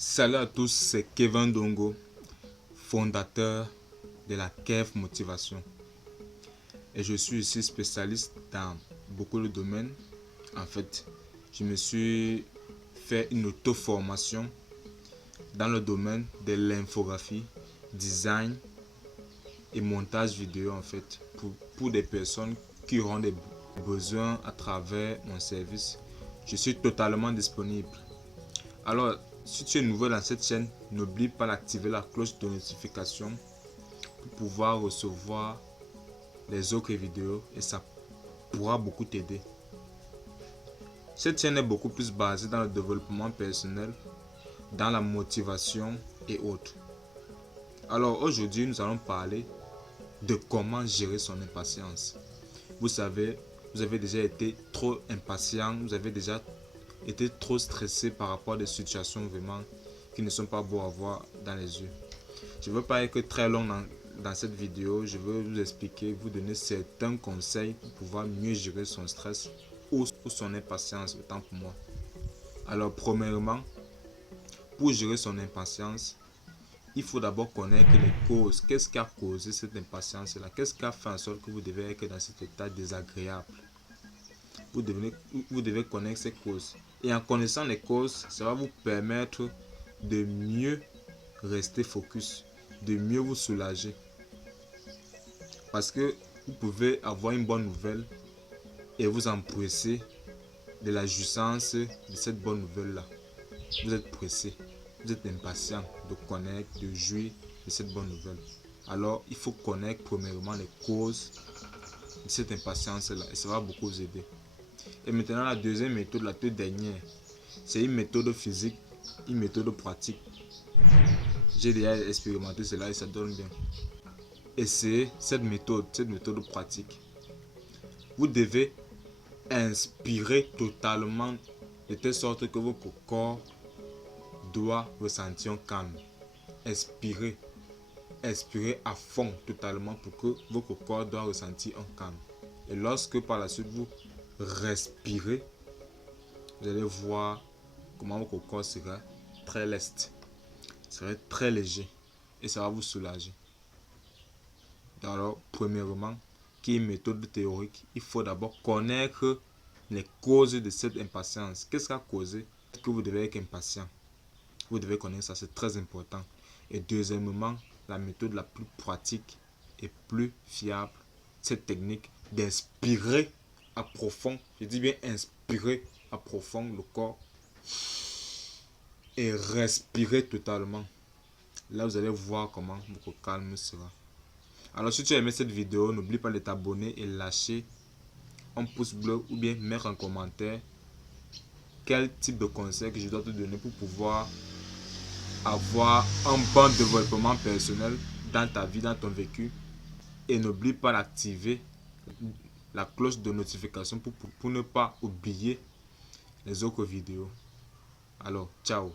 Salut à tous, c'est Kevin Dongo, fondateur de la Kev Motivation. Et je suis ici spécialiste dans beaucoup de domaines. En fait, je me suis fait une auto-formation dans le domaine de l'infographie, design et montage vidéo en fait pour des personnes qui auront des besoins à travers mon service. Je suis totalement disponible. Alors, si tu es nouveau dans cette chaîne, n'oublie pas d'activer la cloche de notification pour pouvoir recevoir les autres vidéos et ça pourra beaucoup t'aider. Cette chaîne est beaucoup plus basée dans le développement personnel, dans la motivation et autres. Alors aujourd'hui, nous allons parler de comment gérer son impatience. Vous savez, vous avez déjà été trop impatient, vous avez déjà été trop stressé par rapport à des situations vraiment qui ne sont pas beaux à voir dans les yeux. Je ne veux pas être très long dans cette vidéo. Je veux vous expliquer, vous donner certains conseils pour pouvoir mieux gérer son stress ou son impatience, autant pour moi. Alors, premièrement, pour gérer son impatience, il faut d'abord connaître les causes. Qu'est-ce qui a causé cette impatience-là? Qu'est-ce qui a fait en sorte que vous devez être dans cet état désagréable? Vous devez connaître ces causes. Et en connaissant les causes, ça va vous permettre de mieux rester focus, de mieux vous soulager. Parce que vous pouvez avoir une bonne nouvelle et vous empresser de la jouissance de cette bonne nouvelle-là. Vous êtes pressé, vous êtes impatient de connaître, de jouir de cette bonne nouvelle. Alors, il faut connaître premièrement les causes de cette impatience-là et ça va beaucoup vous aider. Et maintenant, la deuxième méthode, la toute dernière, c'est une méthode physique, une méthode pratique. J'ai déjà expérimenté cela et ça donne bien. Essayez cette méthode pratique. Vous devez inspirer totalement de telle sorte que votre corps doit ressentir un calme. Expirez à fond totalement pour que votre corps doit ressentir un calme. Et lorsque par la suite vous respirez, vous allez voir comment votre corps sera très leste, sera très léger et ça va vous soulager. Alors, premièrement, qui est une méthode théorique, il faut d'abord connaître les causes de cette impatience. Qu'est-ce qui a causé que vous devez être impatient? Vous devez connaître ça, c'est très important. Et deuxièmement, la méthode la plus pratique et plus fiable, cette technique d'inspirer à profond, je dis bien inspirer à profond le corps et respirer totalement. Là, vous allez voir comment votre calme sera. Alors, si tu as aimé cette vidéo, n'oublie pas de t'abonner et lâcher un pouce bleu ou bien mettre en commentaire quel type de conseil que je dois te donner pour pouvoir avoir un bon développement personnel dans ta vie, dans ton vécu. Et n'oublie pas d'activer la cloche de notification pour ne pas oublier les autres vidéos. Alors, ciao!